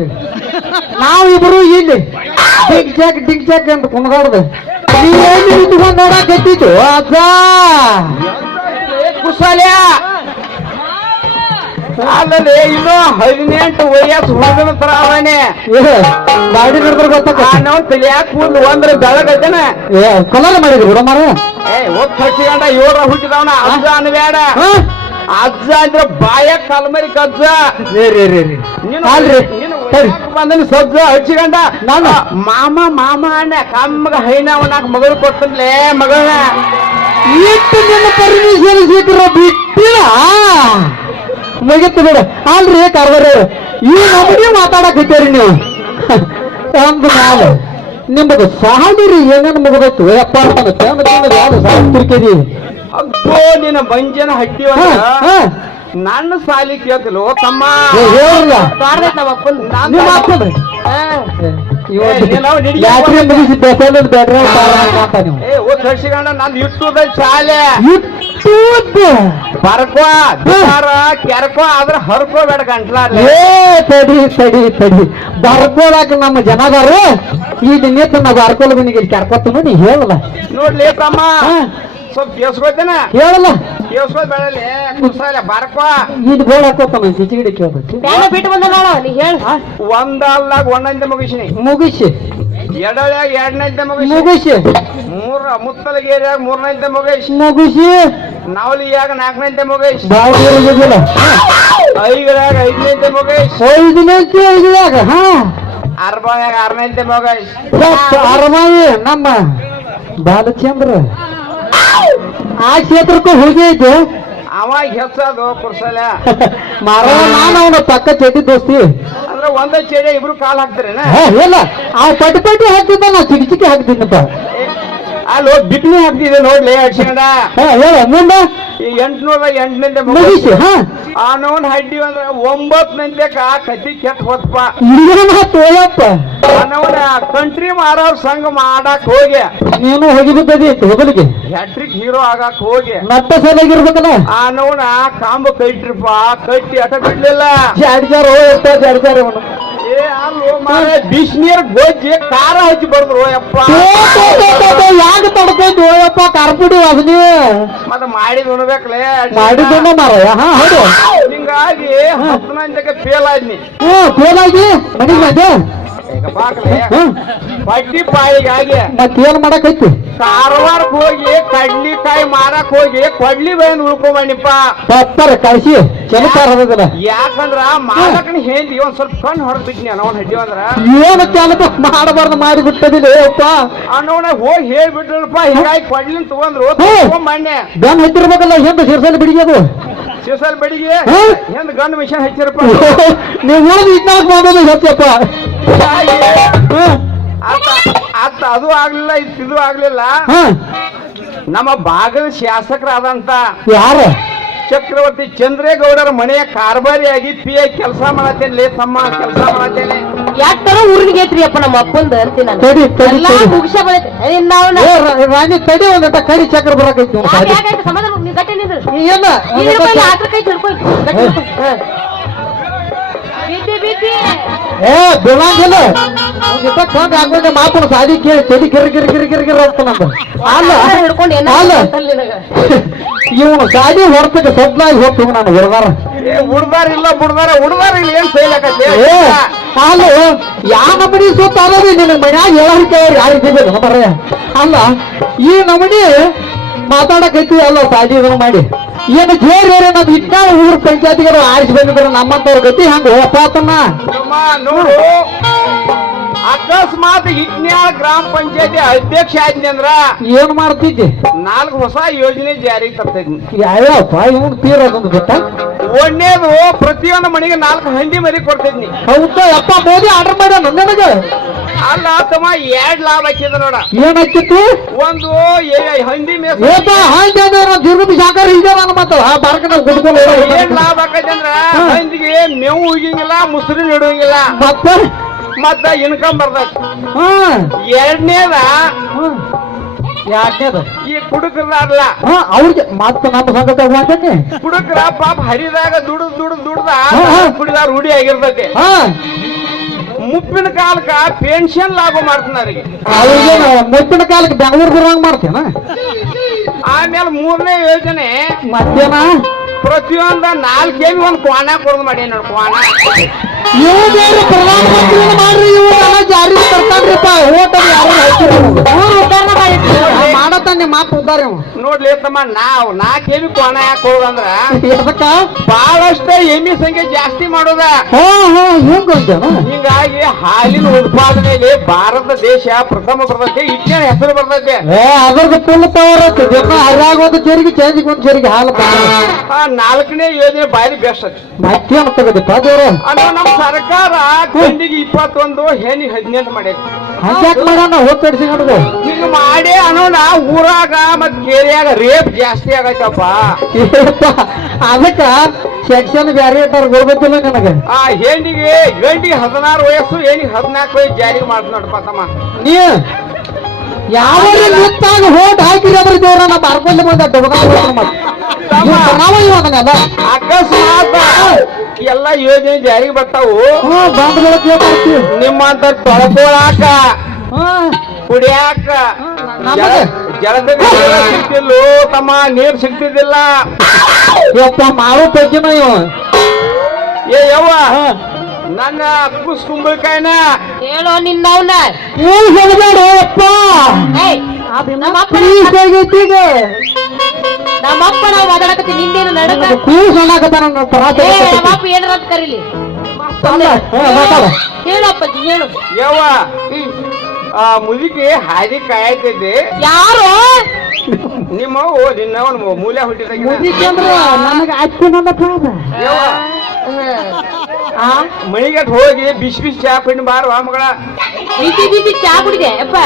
ನಾವಿಬ್ರು ಇಲ್ಲಿ ಡಿಗ್ ಜಾಕ್ ಅಂತ ಕುಣ್ದಾಡ್ದು ನೀವೇನು ನಿಂತ್ಕೊಂಡ್ ನೋಡಕತ್ತಿತ್ತು ಅಜ್ಜ ಕುಶಾಲ್ಯ ಅಲ್ಲದೆ ಇನ್ನು 18 ವಯಸ್ಸು ಹುಡುಗನ ತರ ಅವನೇ ಗಾಡಿ ನಡೆದ್ರೆ ಗೊತ್ತಾಗ ನಾವು ತಲಿಯಾಕ ಕೂದ್ ಒಂದ್ರ ಬೆಳಗೈತೇನ ಕಲಾಲ ಮಾಡಿದ್ರು ಬಿಡ ಮಾರ ಹೋಗ್ ಖರ್ಚಿಗಂಡ 7ರ ಹುಟ್ಟಿದವನ ಅಜ್ಜ ಅನ್ಬೇಡ ಅಜ್ಜ ಅಂದ್ರೆ ಬಾಯ ಕಲ್ಮರಿ ಕಜ್ಜ ಬಂದನಿ ಸಜ್ಜ ಹಚ್ಚಿಗಂಡ ನಾನು ಮಾಮ ಅಣ್ಣ ಕಮ್ಮಗ ಹೈನವನಾಕ ಮಗಳು ಕೊಟ್ಟನ್ಲೇ ಮಗಳನ್ನ ಇಟ್ಟು ನಿನ್ನ ಪರ್ಮಿಷನ್ ಸಿಕ್ಕ್ರ ಬಿಟ್ಟಿಲ್ಲ ಮುಗಿತ್ತು ಬಿಡ ಅಲ್ರಿ ಕಾರ್ಬಾರ ಈ ನಮಗೆ ಮಾತಾಡಕತ್ತೀರಿ ನೀವು ಒಂದು ಮ್ಯಾಲ ನಿಮ್ಮದು ಸಹದಿರಿ ಏನೇನು ಮುಗಿದೈತು ಯಪ್ಪ ಯಾವ್ದು ಸಾಲ ತಿರ್ಕಿದಿ ಅಬ್ಬೋ ನಿನ್ನ ಬಂಜನ ಹಟ್ಟಿ ನನ್ನ ಸಾಲಿ ಕೇಳ್ತಿಲ್ಲ ತಮ್ಮ ಹೇಳಿಲ್ಲ ನಮ್ಮ ಅಪ್ಪನ್ ನೀವು ಮಾತಾಡ್ರಿ ಯಾತ್ರೆ ಮುಗಿಸಿ ಬೇಸಂದ್ ಬೇಡ್ರೆ ನೀವು ಖರ್ಚಿಗಂಡ ನಂದು ಇಟ್ಟುದ ಶಾಲೆ ಇಟ್ಟು ಬರ್ಕೋ ಕೆರ್ಕೋ ಆದ್ರ ಹರ್ಕೋಬೇಡ ಗಂಟ್ಲ ಏ ತಡಿ ಬರ್ಕೋಳಾಕ ನಮ್ಮ ಜನದಾರು ಈಗ ನಿಂತ ನಾವು ಹರ್ಕೊಲ್ ಬನ್ನಿಗೆ ಕರ್ಕೊತ ನೀ ಹೇಳಲ್ಲ ನೋಡ್ಲಿ ತಮ್ಮ ಸ್ವಲ್ಪ ಕೇಸ್ಕೊತೇನ ಹೇಳಲ್ಲ ಕೇಸ್ಕೋದ್ ಬೇಡಲಿ ಕುರ್ಸಾಲ ಬರ್ಕೋ ಇದು ಗೋಳ ಹಾಕೋತಾನ ಚಿಚಿಗಿಡಿ ಕೇಳ್ಬೇಕು ಬಿಟ್ಟು ಬಂದ ನೋಡ ನೀ ಹೇಳ ಒಂದಲ್ಲಾಗ ಒಂದಂತೆ ಮುಗಿಸಿನಿ ಮುಗಿಸಿ ಎಡಳ್ಯಾಗ 2ನಂತೆ ಮುಗಿಸಿ ಮುತ್ತಲಿಗೆ ಏರಿಯಾಗ 3ನಂತೆ ಮುಗಿಸಿ ನಾವಲಿಯಾಗ 4ನಂತೆ ಮುಗಿಸಿ ಬಾಳ ಇರುದಿಲ್ಲ ಐಗಳಾಗ 5ನಂತೆ ಮುಗಿಸಿ 5 ಹಾ ಅರ್ಬಾಯಾಗ 6ನಂತೆ ಮುಗಿಸಿ ಅರಮಾಯಿ ನಮ್ಮ ಬಾಲಚಂದ್ರ ಆ ಕ್ಷೇತ್ರಕ್ಕೂ ಹೋಗಿ ಐತೆ ಅವ ಹೆಚ್ಚದು ಕುರ್ಸಲ ಮಾರ ನಾನು ಅವನ ಪಕ್ಕ ಚಟಿ ದೋಸ್ತಿ ಅಂದ್ರೆ ಒಂದೇ ಚೇಡಿ ಇಬ್ರು ಕಾಲ್ ಹಾಕ್ತಾರೇನ ಇಲ್ಲ ಅವ್ ಪಟಿ ಹಾಕ್ತಿದ್ದ ನಾ ಚಿಕ್ಕಿ ಹಾಕ್ತಿದ್ದಪ್ಪ ಅಲ್ಲಿ ಬಿಕ್ನಿ ಹಾಕ್ತಿದ್ದೆ ನೋಡ್ಲಿ ಅಡ್ಸಿಕೊಂಡ ಹೇಳ ಮುಂದೆ ಈ 808ನಂತೆ ಮುಗಿಸಿ ಹಾ ಆ ನೋನ್ ಹಡ್ಡಿ ಅಂದ್ರೆ 9ನಂತೆ ಕತ್ತಿ ಕೆಟ್ಟ ಹೋತ್ಪ ತೋಯಪ್ಪ ಅವನ ಕಂಟ್ರಿ ಮಾರೋರ್ ಸಂಘ ಮಾಡಕ್ ಹೋಗಿ ನೀನು ಹೋಗಿ ಬಿದ್ದದಿ ಹೋಗಲಿಕ್ಕೆ ಹ್ಯಾಟ್ರಿಕ್ ಹೀರೋ ಆಗಕ್ ಹೋಗಿ ನಟ್ಟ ಸರಿಯಾಗಿರ್ಬೇಕಲ್ಲ ಆ ನೋನ ಕಾಂಬ ಕಟ್ಟಿರಪ್ಪ ಕಟ್ಟಿ ಅಟ ಬಿಡ್ಲಿಲ್ಲ ಜಾಡ್ಜಾರ ಏ ಅಲ್ಲೋ ಮಾರೆ ಬಿಸಿನೀರ್ ಗೊಜ್ಜಿ ಖಾರ ಹಚ್ಚಿ ಬರ್ದ್ರು ಯಪ್ಪ ಯಾಕೆ ತಡ್ಕೊಂಡು ಹೋಯಪ್ಪ ಕಾರ್ಪುಡಿ ಅದನಿ ಮತ್ತ ಮಾಡಿದ್ ಉಣ್ಬೇಕಲೇ ಮಾಡಿದ್ದನ್ನ ಮಾರಯ್ಯ ಹಾ ಹೌದು ಹಿಂಗಾಗಿ 10ನಂತಕ್ಕೆ ಫೇಲ್ ಆದ್ನಿ ಫೇಲ್ ಆಗಿ ಮನೆಗೆ ಅದೇ ಈಗ ಬಾಕ್ಲೆ ಬಡ್ಡಿ ಪಾಯಿಗಾಗಿ ಮತ್ತೇನ್ ಮಾಡಕೈತಿ ಕಾರವಾರಕ್ಕೆ ಹೋಗಿ ಕಡ್ಲಿಕಾಯಿ ಮಾರಕ್ ಹೋಗಿ ಕೊಡ್ಲಿ ಬೈನ್ ಉಳ್ಕೊಂಬಣ್ಣಿಪ್ಪ ತಪ್ಪರ ಕಳ್ಸಿ ಕೆಲಸಾರ ಯಾಕಂದ್ರ ಮಾಲಕನ ಹೇಳಿ ಒಂದ್ ಸ್ವಲ್ಪ ಕಣ್ಣು ಹೊರದ್ ಬಿಟ್ನಿ ಅವನ್ ಹಡ್ಡಿ ಅಂದ್ರ ಏನು ಕೆಲಸ ಮಾಡಬಾರ್ದು ಮಾಡಿ ಬಿಟ್ಟದಿಲ್ಲ ಅಪ್ಪ ಅನ್ನೋನ ಹೋಗಿ ಹೇಳ್ಬಿಟ್ರಪ್ಪ ಹಿಂಗಾಗಿ ಕೊಡ್ಲಿನ್ ತಗೊಂಡ್ರು ತಗೊಂಬಣ್ಣೆ ಬೆನ್ ಹತ್ತಿರ್ಬೇಕಲ್ಲ ಹಿಂದ ಶಿರ್ಸಲ್ಲಿ ಬಿಡಿಗೆ ಶಿವಸಲ್ ಬೆಳಿಗ್ಗೆ ಹೆಂದ್ ಗಂಡು ಮಿಷನ್ ಹಚ್ಚಿರಪ್ಪ ನೀವು ಉಳಿದು ಇದ್ನಾಲ್ಕು ಮಾಡೋದು ಹೆಚ್ಚಪ್ಪ ಅತ್ತ ಅದು ಆಗ್ಲಿಲ್ಲ ಇದು ಆಗ್ಲಿಲ್ಲ ನಮ್ಮ ಭಾಗದ ಶಾಸಕರಾದಂತ ಯಾರ ಚಕ್ರವರ್ತಿ ಚಂದ್ರೇಗೌಡರ ಮನೆಯ ಕಾರ್ಬಾರಿಯಾಗಿ PI ಕೆಲಸ ಮಾಡತ್ತೇನೆ ತಮ್ಮ ಕೆಲಸ ಮಾಡತ್ತೇನೆ ಯಾಕರ ಊರಿಗೆ ಐತ್ರಿ ಅಪ್ಪ ನಮ್ಮ ಅಪ್ಪಂದ ಅಂತೀನಿ ನಾನು ತಡಿ ಎಲ್ಲಾ ಮುಗಿಸ ರಾಣಿ ತಡಿ ಒಂದಂತ ಕಡಿ ಚಕ್ರ ಬರಕೈತಿ ಸಮಾಧಾನ ನೀವು ಗಟ್ಟಿ ನಿಂದ್ರು ಏನ ಕೈ ತಿಳ್ಕೊ ಬಿದ್ದಿ ಏ ಬಿಡಂಗಿಲ್ಲ ಚಂದ ಹಾಕೊಂಡೆ ಮಾತನ್ನ ಸಾದಿ ಕೇಳಿ ತಡಿ ಗಿರ್ ಅಂತ ನಮ್ದು ಅಲ್ಲ ಹಿಡ್ಕೊಂಡು ಅಲ್ಲ ನಿನಗ ಇವನು ಗಾಡಿ ಹೊರತಕ್ಕೆ ಸೊಡ್ಲಾಗಿ ಹೋಗ್ತೀವಿ ನಾನು ಹೊರದಾರ ಹುಡ್ದಾರ ಇಲ್ಲ ಹುಡ್ದಾರ ಇಲ್ಲಿ ಏನ್ ಸೈಲಕತ್ತೆ ಏ ಅಲ್ಲ ಯಾ ನಮನಿ ಸುತ್ತ ಅಲ್ಲದಿ ನಿನ್ನ ಮನ್ಯಾಗ ಹೇಳಕ್ಕೆ ಯಾರಿದ್ದೀವಿ ಬರ ಅಲ್ಲ ಈ ನಮನಿ ಮಾತಾಡಕೈತಿ ಅಲ್ಲ ಸಾದಿ ಇದನ್ನು ಮಾಡಿ ಏನು ಜೇರಿ ನಮ್ ಇಟ್ಟ ಊರ್ ಪಂಚಾಯತಿಗಳು ಆರಿಸಿ ಬಂದಿದ್ರು ನಮ್ಮಂತವ್ರ ಗತಿ ಹಂಗ ಹೋಗ್ತಾತನ್ನ ನೋಡು ಅಕಸ್ಮಾತ್ ಇಟ್ನ್ಯಾಳ ಗ್ರಾಮ ಪಂಚಾಯತಿ ಅಧ್ಯಕ್ಷ ಆದ್ನಿ ಅಂದ್ರ ಏನ್ ಮಾಡ್ತಿದ್ದೆ 4 ಹೊಸ ಯೋಜನೆ ಜಾರಿಗೆ ತರ್ತೈತಿ. ಯಾವ್ಯಾವಪ್ಪ ಇವನ್ ತೀರೋದೊಂದು ಗೊತ್ತಾ? ಒಂದೇದು ಪ್ರತಿಯೊಂದು ಮನೆಗೆ 4 ಹಂದಿ ಮರಿ ಕೊಡ್ತಿದ್ನಿ. ಹೌದಾ ಯಪ್ಪ, ಮೋದಿ ಆರ್ಡರ್ ಮಾಡ್ಯಾನ ನನಗೆ. ಅಲ್ಲ ತಮ್ಮ 2 ಲಾಭ ಹಾಕಿದ ನೋಡ. ಏನ್ ಹಾಕಿತ್ತು? ಒಂದು ಹಂದಿ ಮೇಸ ಜಿರ್ಗುಬಿ ಸಾಕಾರ ಇದೆ ನನ್ನ ಮತ್ತ ಬಾರ್ಕನ ಗುಡ್ಕೊಂಡು ಏನ್ ಲಾಭ ಆಕೈತಿ ಅಂದ್ರ ಹಂದಿಗೆ ಮೇವು ಉಗಿಂಗಿಲ್ಲ, ಮುಸ್ರಿ ಇಡುವಂಗಿಲ್ಲ, ಮತ್ತ ಇನ್ಕಮ್ ಬರ್ತೈತಿ. ಎರಡನೇದ ಯಾಕೇದ ಈ ಕುಡುಕರಲ್ಲ ಅವ್ರಿಗೆ ಮತ್ತ ನಮ್ಮ ಸಂಗತ ಹೋಗ್ತಾನೆ. ಕುಡುಕರ ಪಾಪ ಹರಿದಾಗ ದುಡ್ದ ಕುಡಿದ ರೂಢಿ ಆಗಿರ್ತೈತಿ. ಮುಪ್ಪಿನ ಕಾಲಕ್ಕ ಪೆನ್ಷನ್ ಲಾಭ ಮಾಡ್ತಾನವ್ರಿಗೆ. ಅವ್ರಿಗೆ ಮುಪ್ಪಿನ ಕಾಲಕ್ಕೆ ಬೆಂಗಳೂರು ಬರುವಂಗ ಮಾಡ್ತೇನ. ಆಮೇಲೆ 3ನೇ ಯೋಜನೆ ಮತ್ತೇನ ಪ್ರತಿಯೊಂದ 4 ಕೆಜಿ ಒಂದು ಕ್ವಾಣ ಕೊಡೋದು ಮಾಡಿ ನೋಡ್. ಕ್ವಾಣ ಪ್ರಧಾನಮಂತ್ರಿ ಮಾಡ್ರಿ, ಇವ್ರು ಜಾರಿ ತರ್ತಾನ್ರಿಪ್ಪ. ಓಟ ಮಾಡತಾನೆ ಮಾತು ಉದ್ದಾರ ನೋಡ್ಲಿ ತಮ್ಮ, 4 ಕೆಜಿ ಕ್ವಾಣ ಯಾಕೆ ಕೊಡೋದಂದ್ರ ಅದಕ್ಕ ಬಹಳಷ್ಟ ಎಮ್ಮಿ ಸಂಖ್ಯೆ ಜಾಸ್ತಿ ಮಾಡೋದ. ಹಿಂಗಾಗಿ ಹಾಲಿನ ಉತ್ಪಾದನೆಯಲ್ಲಿ ಭಾರತ ದೇಶ ಪ್ರಥಮ ಬರ್ತೈತೆ, ಇಟ್ಟೇನ ಹೆಸರು ಬರ್ತೈತೆ. ಅದ್ರದ್ದು ಫುಲ್ ಪವರ್ ಹರಿಯಾಗ ಒಂದು ಜರಿಗೆ ಚೇಂಜ್ ಒಂದು ಜರಿಗೆ ಹಾಲು. 4ನೇ ಯೋಜನೆ ಬಾರಿ ಬೆಸ್ಟ್ ಐತಿ. ಮತ್ತೇನು ತಗದಿಪ್ಪ ದೇವ್ರ? ಅದು ನಮ್ಮ ಸರ್ಕಾರ ಗಂಡಿಗೆ 21 ಹೆಣ್ಣಿಗೆ 18 ಮಾಡೈತಿ. ಹಂಗ್ಯಾಕ್ ಮಾಡೋಣ ಹೋಗ್ತಡ್ಸಿ ನೋಡುದು. ಹಿಂಗ ಮಾಡಿ ಅನ್ನೋಣ ಊರಾಗ ಮತ್ ಕೇರಿಯಾಗ ರೇಪ್ ಜಾಸ್ತಿ ಆಗೈತಪ್ಪ. ಅದಕ್ಕ ಸೆಕ್ಷನ್ ಬ್ಯಾರೆ ಇಟ್ಟಾರ ಗೊತ್ತಿಲ್ಲ ನನಗೆ. ಹೆಣ್ಣಿಗೆ ಗಂಡಿಗೆ 16 ವಯಸ್ಸು, ಹೆಣ್ಣಿಗೆ 14 ವಯಸ್ಸು ಜಾರಿಗೆ ಮಾಡ್ತ ನೋಡಪ್ಪ ತಮ್ಮ. ನೀ ಯಾವ ನಿತ್ತಾಗ ಹೋಟ್ ಹಾಕಿರಿ ಅದ್ರ ದೇವ್ರ ನಾ ಬಾರ್ಕೊಂಡೆ ಬಂದ ಅಕಸ್ಮಾತ್ ಎಲ್ಲ ಯೋಜನೆ ಜಾರಿಗೆ ಬರ್ತಾವು. ನಿಮ್ಮಂತ ತೊಳ್ಕೊಳಾಕ, ಕುಡಿಯಾಕ ಜಲದ ಸಿಗ್ತಿಲ್ಲ ತಮ್ಮ, ನೀರ್ ಸಿಗ್ತಿದ್ದಿಲ್ಲ. ಯಪ್ಪ ಮಾವು ಪಜ್ಜಿನ ಇವ ಯವ್ವ ನನ್ನ ಕುಸ್ ಕುಂಬಳಕಾಯಿನ ಹೇಳೋ ನಿನ್ನವನ್ನ ಹೇಳ್ಬೇಡ ಅಪ್ಪ. ನಮ್ಮಪ್ಪ ನಾವು ಮಾತಾಡಕತ್ತಿ ನಿಂದೇನು ನಡಕ ನಮ್ಮಪ್ಪ ಏನಾರ ಕರೀಲಿ. ಹೇಳಪ್ಪ ಹೇಳು. ಯವ್ವ ಮುದುಕಿ ಹಾದಿ ಕಾಯತಿದ್ದೆ. ಯಾರು ನಿಮ್ಮವು ನಿನ್ನವನ್ ಮೂಲೆ ಹುಟ್ಟಿದ ನನಗೆ ಅಚ್ಚನಪ್ಪ. ಮಣಿಗಟ್ ಹೋಗಿ ಬಿಸಿ ಚಾ ಪಿಂಡ್ ಬಾರುವ ಮಗಳ. ಬಿಸಿ ಚಾ ಕುಡಿದೆ ಅಪ್ಪ.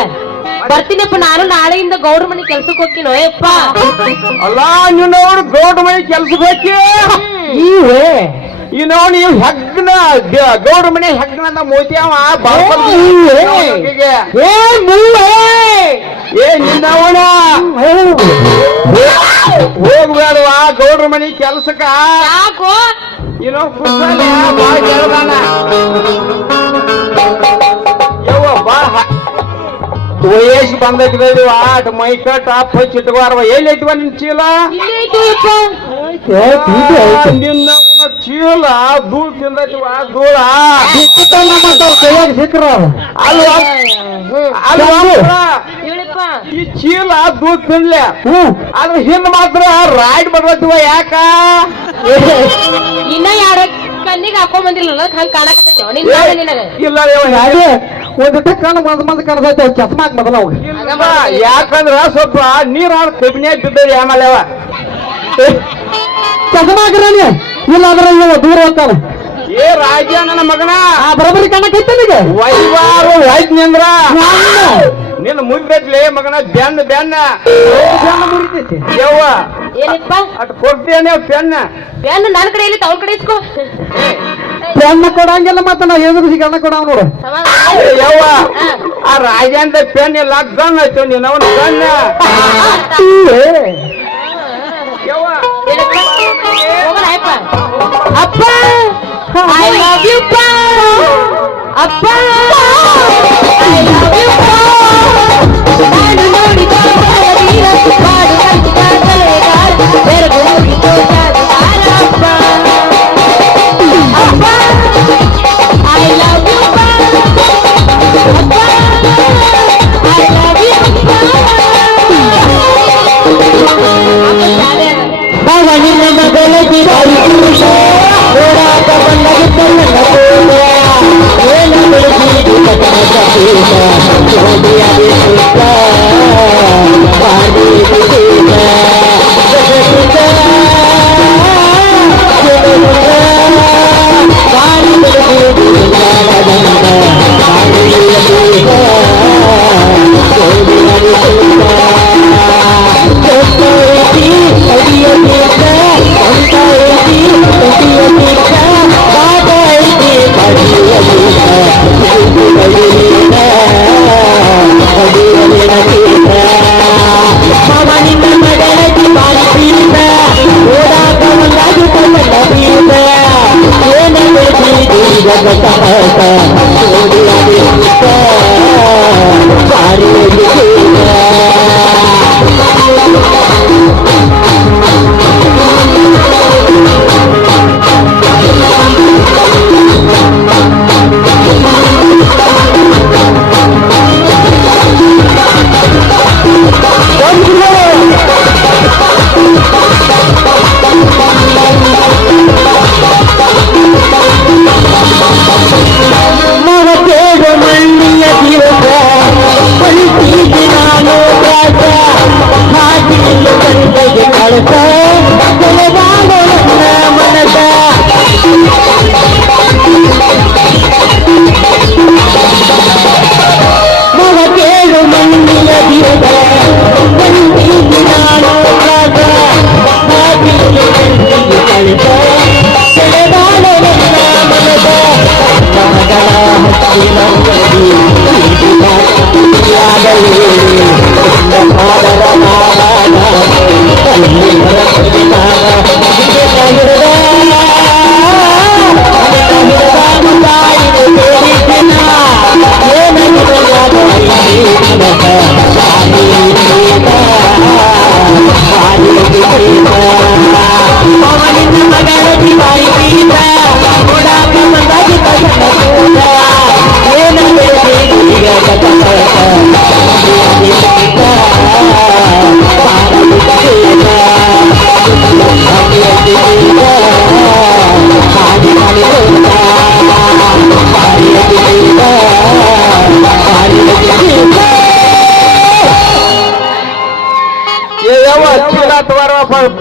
ಬರ್ತೀನಪ್ಪ, ನಾನು ನಾಳೆಯಿಂದ ಗೌಡ್ರ ಮನೆ ಕೆಲ್ಸಕ್ಕೆ ಹೋಗ್ತೀನೋ ಯಪ್ಪ. ಅಲ್ಲ ನಿನ್ನವ್ರು ಗೌಡ್ರ ಮನೆ ಕೆಲ್ಸಕ್ಕೆ ಹೋಗಿ ನೀವು ಹೆಗ್ನ ಗೌಡ್ರ ಮನೆ ಹೆಗ್ನ ಮೋತಿಯವ ನಿನ್ನವಣ ಹೋಗ್ಬೇಡವ ಗೌಡ್ರ ಮನೆ ಕೆಲ್ಸಕ್ಕ. ಯಾಕೋ ಏನೋ ಕುಸಲ ಬಾಳ ಕೇಳ್ದಾನ. ಯವ್ವ ಬಾಳ ವಯಸ್ಸು ಬಂದಿದ್ವ ಆಟ ಮೈ ಕಟ್ ಹಚ್ಚಿ ಇಟ್ಕೋರ್ವ. ಎಲ್ಲಿ ಇಟ್ವ ನಿನ್ ಚೀಲ? ನಿನ್ನ ಚೀಲ ಧೂಳ್ ತಿಂದೈತಿವ ಧೂಳ. ಈ ಚೀಲ ಧೂಳ್ ತಿನ್ಲೆ, ಆದ್ರೆ ಹಿಂದ್ ಮಾತ್ರ ರಾಯ್ಡ್ ಬರ್ತೈತಿವ. ಯಾಕ ಇನ್ನ ಯಾರ ಕಣ್ಣಿಗೆ ಹಾಕೊಂಡ್ ಬಂದಿಲ್ಲ ಹಂಗ ಕಾಣಕತ್ತೇವ ನಿನಗ? ಇಲ್ಲ ಒಂದು ಕಣ್ಣು ಮಂದ್ ಕಾಣಿಸೈತೆ ಚಸ್ಮಾಕ್ ಮೊದಲ. ಯಾಕಂದ್ರ ಸ್ವಲ್ಪ ನೀರ್ ಕಬ್ಬಿನ್ಯಾಗ ಬಿದ್ದೈತಿ. ಆಮೇಲೆ ಚಸ್ಮಾಕ್ರಿ ಇಲ್ಲ ಅದ್ರ ದೂರ ಹೋಗ್ತಾನೆ. ರಾಜ ನನ್ನ ಮಗನ ಬರೋಬರಿ ಕಣ್ಣಕೈತೆ ವೈವಾರು ಹೋಯ್ತನಿ ಅಂದ್ರ ನಿನ್ನ ಮುರಿದೈತ್ಲಿ ಮಗನ. ಬೆನ್ನ ಮುರಿತೈತಿ. ಯವ್ವ ಏನಪ್ಪ ಅಟ್ ಕೊಡ್ತೇನೆ ಪೆನ್ನ. ಬೆನ್ನು ನನ್ನ ಕಡೆ ಇಲ್ಲಿ ತವ್ರ ಕಡೆ ಇಸ್ಕೋ. ಪೆನ್ನ ಕೊಡಂಗಿಲ್ಲ ಮತ್ತ ನಾ ಎದುರಿಸಿ ಗಣ್ಣ ಕೊಡವ ನೋಡು. ಯವ್ವ ಆ ರಾಜ ಅಂತ ಪೆನ್ ಇಲ್ಲ ಗಣ್ಣ ಆಯ್ತು ನೀನ್ ಅವನ ಗಣ್ಣ. ಯವ್ವ ಅಪ್ಪ ಐ ಲವ್ ಯು ಅಪ್ಪ. ನಾನು ನೋಡಿದ ಬೆಳಗಿ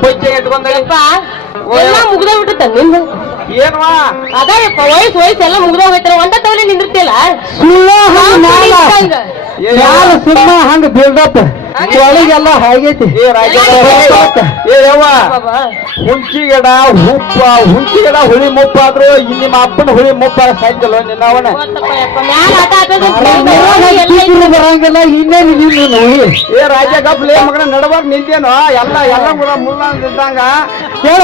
ಪೈಚೆ ಇಟ್ಕೊಂಡಾಗ ಎಲ್ಲ ಮುಗ್ದ ಬಿಟ್ಟತ್ತ ನಿಂದು ಏನ್ವಾ ಅದಪ್ಪ ವಯಸ್ಸೆಲ್ಲ ಮುಗ್ದ ಹೋಗ್ತಾರ ಒಂದ ತವಲೆ ನಿಂದಿರ್ತಿಲ್ಲ ಯಾರು ಸುಮ್ಮ ಹಂಗ ಬಿಲ್ಡಪ್ ಒಳಗೆಲ್ಲ ಹಾಗೈತಿ ಏ ರಾಜ ಏ ಯವ್ವ ಹುಂಚಿಗಿಡ ಹುಪ್ಪ ಹುಂಚಿಗಿಡ ಹುಳಿ ಮುಪ್ಪ ಆದ್ರೂ ಇಲ್ಲಿ ನಿಮ್ಮ ಅಪ್ಪನ ಹುಳಿ ಮುಪ್ಪ ಸಾಯ್ತಲ್ಲ ನಿನ್ನವನ ಬರಂಗಿಲ್ಲ ಇನ್ನೇನು ನೀನು ಏ ರಾಜ ಗಪ್ಲೆ ಮಗನ ನಡಬಾರ್ದು ನಿಂತೇನು ಎಲ್ಲ ಮುಲ್ಲ ನಿಂತಂಗ ಹೇಳ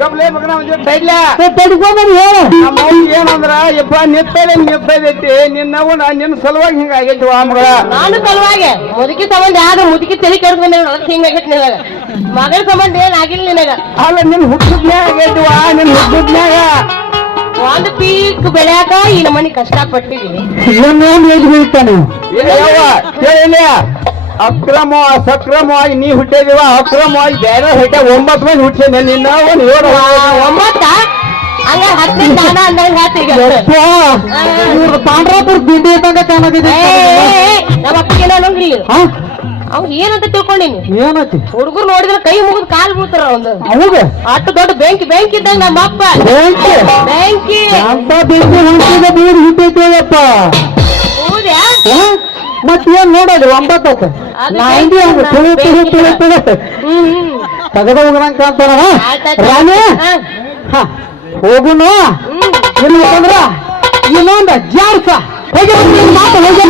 ಗಪ್ಲೆ ಮಗನ ತೈಡ್ಲ ತಡ್ಕೊಂಡ್ ಹೇಳ ನಮ್ಮ ಏನಂದ್ರ ಯಪ್ಪ ನಿತ್ತೈದೈತಿ ನಿನ್ನವನ ನಿನ್ನ ಸಲುವಾಗಿ ಹಿಂಗ ಆಗೈತಿ ಆ ಮಗಳ ನಾನು ಸಲುವಾಗಿ ಮುದುಕಿ ಸಂಬಂಧ ಯಾವ್ದು ಮುದುಕಿ ತಲೆ ಕೆಡ್ಕೊಂಡ್ ಹಿಂಗಾಗೈತಿ ನಿನಗ ಮಗಳ ಸಂಬಂಧ ಏನ್ ಆಗಿಲ್ಲ ನಿನಗ ಅಲ್ಲ ನಿನ್ ಹುಟ್ಟಿದ್ನ್ಯಾಗ ಆಗೈತಿವಾ ನಿನ್ ಹುಟ್ಟಿದ್ನ್ಯಾಗ ಒಂದು ಪೀಕ್ ಬೆಳ್ಯಾಕ ಈ ನಮ್ಮನಿ ಕಷ್ಟಪಟ್ಟಿದೀನಿ ಏನ್ ಬೀಳ್ತಾನೆ ಕೇಳಿಲ್ಲ ಸಕ್ರಮವಾಗಿ ನೀ ಹುಟ್ಟಿದೀವ ಅಕ್ರಮವಾಗಿ ಬೇರೆ ಹುಟ್ಟೆ 9 ಮಂದಿ ಹುಟ್ಟಿದ ನಿನ್ನ ಒಂದು 9 ಹಂಗ 10 ದಾನ ಅಂದಂಗ ಪಾಂಡ್ರಾಪುರ ಬಿಂಡಿ ಇದ್ದಂಗ ಚೆನ್ನಾಗಿದೆ ನಮ್ಮ ಅಪ್ಪಗೇನ ಅನ್ನಂಗಿಲ್ಲ ಅವ್ನು ಏನಂತ ತಿಳ್ಕೊಂಡಿನಿ ಏನತಿ ಹುಡುಗರು ನೋಡಿದ್ರೆ ಕೈ ಮುಗಿದ್ ಕಾಲ್ ಬೀಳ್ತಾರ ಒಂದು ಅವಾಗ ಅಷ್ಟು ದೊಡ್ಡ ಬೆಂಕಿ ಇದ್ದಂಗ ನಮ್ಮ ಅಪ್ಪ ಬೆಂಕಿ ಅಂತ ಬೆಂಕಿ ಹೊಂಟಿದ ನೀರು ಹುಟ್ಟೈತೇವಪ್ಪ ಹೌದ್ಯಾ ಮತ್ತೇನ್ ನೋಡೋದು 9 ತಗದ ಹೋಗಂಗ ಕಾಣ್ತಾರ ರಾಣಿ ಹೋಗುನು ಏನಂದ್ರ ಇನ್ನೊಂದ ಜಾರ್ಸ ಮಾತು ಹೋಗಿ